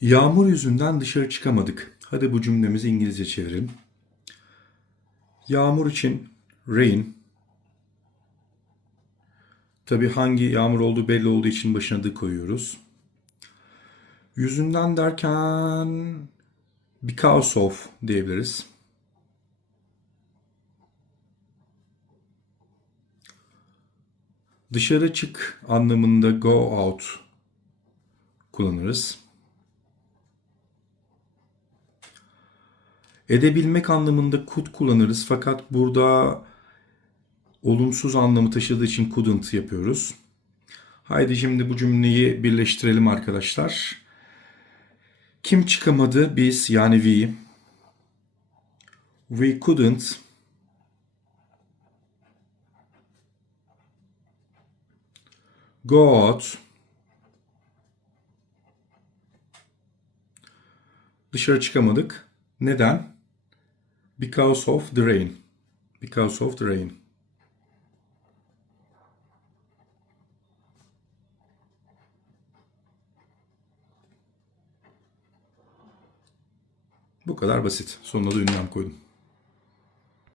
Yağmur yüzünden dışarı çıkamadık. Hadi bu cümlemizi İngilizce çevirelim. Yağmur için rain. Tabii hangi yağmur olduğu belli olduğu için başına da koyuyoruz. Yüzünden derken because of diyebiliriz. Dışarı çık anlamında go out kullanırız. Edebilmek anlamında could kullanırız fakat burada olumsuz anlamı taşıdığı için couldn't yapıyoruz. Haydi şimdi bu cümleyi birleştirelim arkadaşlar. Kim çıkamadı? Biz yani we. We couldn't go out. Dışarı çıkamadık. Neden? Because of the rain. Because of the rain. Bu kadar basit. Sonuna da ünlem koydum.